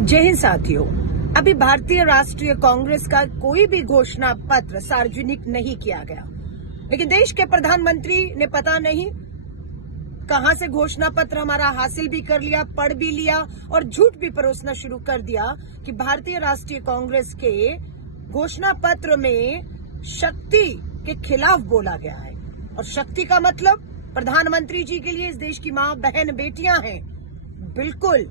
जय हिंद साथियों। अभी भारतीय राष्ट्रीय कांग्रेस का कोई भी घोषणा पत्र सार्वजनिक नहीं किया गया, लेकिन देश के प्रधानमंत्री ने पता नहीं कहां से घोषणा पत्र हमारा हासिल भी कर लिया, पढ़ भी लिया और झूठ भी परोसना शुरू कर दिया कि भारतीय राष्ट्रीय कांग्रेस के घोषणा पत्र में शक्ति के खिलाफ बोला गया है। और शक्ति का मतलब प्रधानमंत्री जी के लिए इस देश की मां बहन बेटियां हैं। बिल्कुल,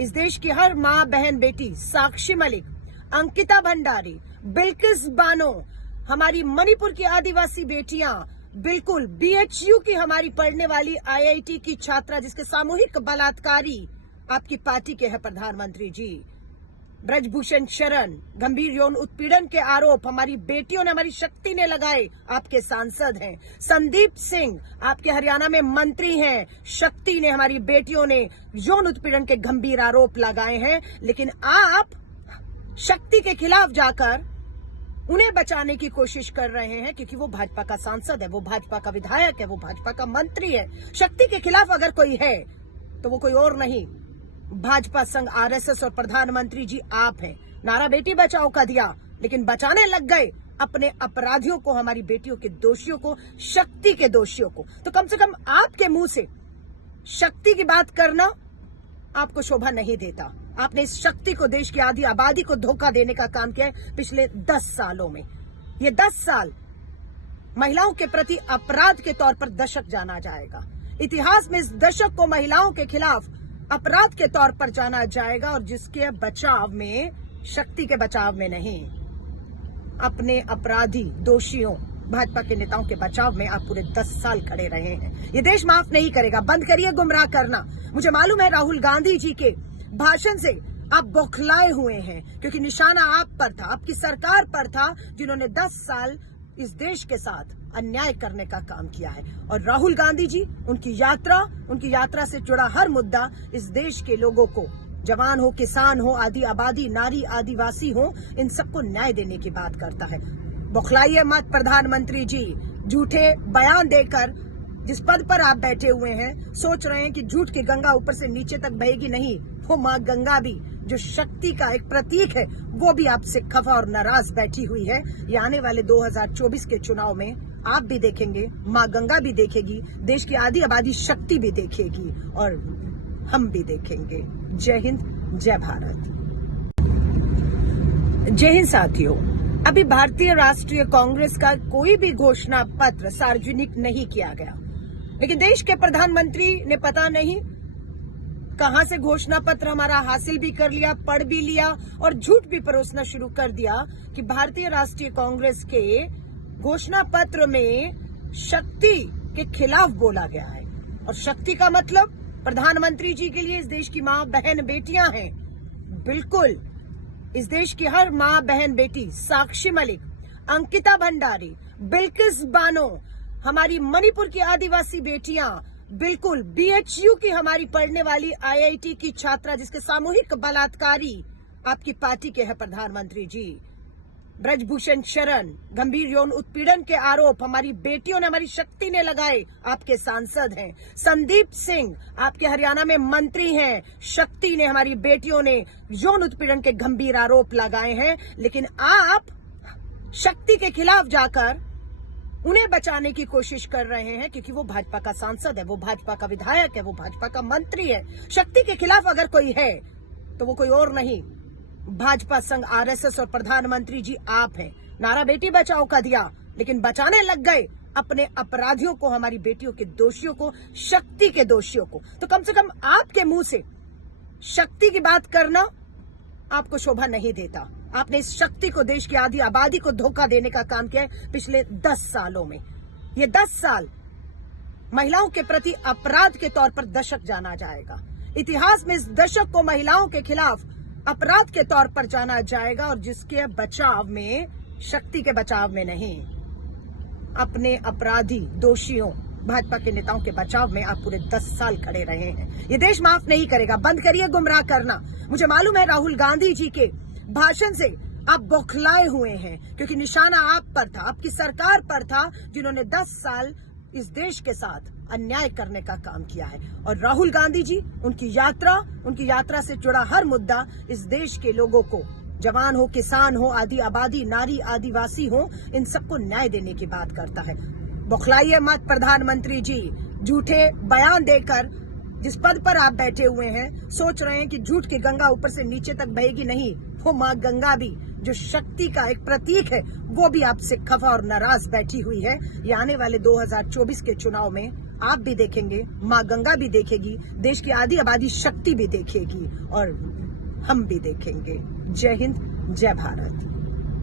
इस देश की हर मां बहन बेटी, साक्षी मलिक, अंकिता भंडारी, बिल्किस बानो, हमारी मणिपुर की आदिवासी बेटियां, बिल्कुल बीएचयू की हमारी पढ़ने वाली आईआईटी की छात्रा जिसके सामूहिक बलात्कारी आपकी पार्टी के हैं प्रधानमंत्री जी, ब्रजभूषण शरण, गंभीर यौन उत्पीड़न के आरोप हमारी बेटियों ने, हमारी शक्ति ने लगाए, आपके सांसद हैं। संदीप सिंह आपके हरियाणा में मंत्री हैं, शक्ति ने, हमारी बेटियों ने यौन उत्पीड़न के गंभीर आरोप लगाए हैं। लेकिन आप शक्ति के खिलाफ जाकर उन्हें बचाने की कोशिश कर रहे हैं, क्योंकि वो भाजपा का सांसद है, वो भाजपा का विधायक है, वो भाजपा का मंत्री है। शक्ति के खिलाफ अगर कोई है तो वो कोई और नहीं, भाजपा संघ आरएसएस और प्रधानमंत्री जी आप हैं। नारा बेटी बचाओ का दिया, लेकिन बचाने लग गए अपने अपराधियों को, हमारी बेटियों के दोषियों को, शक्ति के दोषियों को। तो कम से कम आपके मुंह से शक्ति की बात करना आपको शोभा नहीं देता। आपने इस शक्ति को, देश की आधी आबादी को धोखा देने का काम किया है पिछले 10 सालों में। ये 10 साल महिलाओं के प्रति अपराध के तौर पर दशक जाना जाएगा। इतिहास में इस दशक को महिलाओं के खिलाफ अपराध के तौर पर जाना जाएगा, और जिसके बचाव में, शक्ति के बचाव में नहीं, अपने अपराधी दोषियों, भाजपा के नेताओं के बचाव में आप पूरे 10 साल खड़े रहे हैं। ये देश माफ नहीं करेगा। बंद करिए गुमराह करना। मुझे मालूम है राहुल गांधी जी के भाषण से आप बौखलाए हुए हैं, क्योंकि निशाना आप पर था, आपकी सरकार पर था, जिन्होंने 10 साल इस देश के साथ अन्याय करने का काम किया है। और राहुल गांधी जी, उनकी यात्रा से जुड़ा हर मुद्दा इस देश के लोगों को, जवान हो, किसान हो, आदि आबादी, नारी, आदिवासी हो, इन सबको न्याय देने की बात करता है। बौखलाइए मत प्रधानमंत्री जी। झूठे बयान देकर जिस पद पर आप बैठे हुए हैं, सोच रहे हैं कि झूठ की गंगा ऊपर से नीचे तक बहेगी। नहीं, वो मां गंगा भी, जो शक्ति का एक प्रतीक है, वो भी आपसे खफा और नाराज बैठी हुई है। ये आने वाले 2024 के चुनाव में आप भी देखेंगे, मां गंगा भी देखेगी, देश की आधी आबादी शक्ति भी देखेगी, और हम भी देखेंगे। जय हिंद, जय भारत। जय हिंद साथियों। अभी भारतीय राष्ट्रीय कांग्रेस का कोई भी घोषणा पत्र सार्वजनिक नहीं किया गया, लेकिन देश के प्रधानमंत्री ने पता नहीं कहां से घोषणा पत्र हमारा हासिल भी कर लिया, पढ़ भी लिया और झूठ भी परोसना शुरू कर दिया कि भारतीय राष्ट्रीय कांग्रेस के घोषणा पत्र में शक्ति के खिलाफ बोला गया है। और शक्ति का मतलब प्रधानमंत्री जी के लिए इस देश की मां बहन बेटियां हैं। बिल्कुल, इस देश की हर मां बहन बेटी, साक्षी मलिक, अंकिता भंडारी, बिल्किस बानो, हमारी मणिपुर की आदिवासी बेटियां, बिल्कुल बीएचयू की हमारी पढ़ने वाली आईआईटी की छात्रा जिसके सामूहिक बलात्कारी आपकी पार्टी के हैं प्रधानमंत्री जी, ब्रजभूषण शरण, गंभीर यौन उत्पीड़न के आरोप हमारी बेटियों ने, हमारी शक्ति ने लगाए, आपके सांसद हैं। संदीप सिंह आपके हरियाणा में मंत्री हैं, शक्ति ने, हमारी बेटियों ने यौन उत्पीड़न के गंभीर आरोप लगाए हैं। लेकिन आप शक्ति के खिलाफ जाकर उन्हें बचाने की कोशिश कर रहे हैं, क्योंकि वो भाजपा का सांसद है, वो भाजपा का विधायक है, वो भाजपा का मंत्री है। शक्ति के खिलाफ अगर कोई है तो वो कोई और नहीं, भाजपा संघ आरएसएस और प्रधानमंत्री जी आप हैं। नारा बेटी बचाओ का दिया, लेकिन बचाने लग गए अपने अपराधियों को, हमारी बेटियों के दोषियों को, शक्ति के दोषियों को। तो कम से कम आपके मुंह से शक्ति की बात करना आपको शोभा नहीं देता। आपने इस शक्ति को, देश की आधी आबादी को धोखा देने का काम किया है पिछले 10 सालों में। ये 10 साल महिलाओं के प्रति अपराध के तौर पर दशक जाना जाएगा। इतिहास में इस दशक को महिलाओं के खिलाफ अपराध के तौर पर जाना जाएगा, और जिसके बचाव में, शक्ति के बचाव में नहीं, अपने अपराधी दोषियों, भाजपा के नेताओं के बचाव में आप पूरे 10 साल खड़े रहे हैं। ये देश माफ नहीं करेगा। बंद करिए गुमराह करना। मुझे मालूम है राहुल गांधी जी के भाषण से आप बौखलाए हुए हैं, क्योंकि निशाना आप पर था, आपकी सरकार पर था, जिन्होंने 10 साल इस देश के साथ अन्याय करने का काम किया है। और राहुल गांधी जी, उनकी यात्रा से जुड़ा हर मुद्दा इस देश के लोगों को, जवान हो, किसान हो, आदि आबादी, नारी, आदिवासी हो, इन सबको न्याय देने की बात करता है। बौखलाइए मत प्रधानमंत्री जी, झूठे बयान देकर जिस पद पर आप बैठे हुए हैं, सोच रहे हैं कि झूठ की गंगा ऊपर से नीचे तक बहेगी। नहीं, वो माँ गंगा भी, जो शक्ति का एक प्रतीक है, वो भी आपसे खफा और नाराज बैठी हुई है। ये आने वाले 2024 के चुनाव में आप भी देखेंगे, माँ गंगा भी देखेगी, देश की आधी आबादी शक्ति भी देखेगी और हम भी देखेंगे। जय हिंद, जय भारत।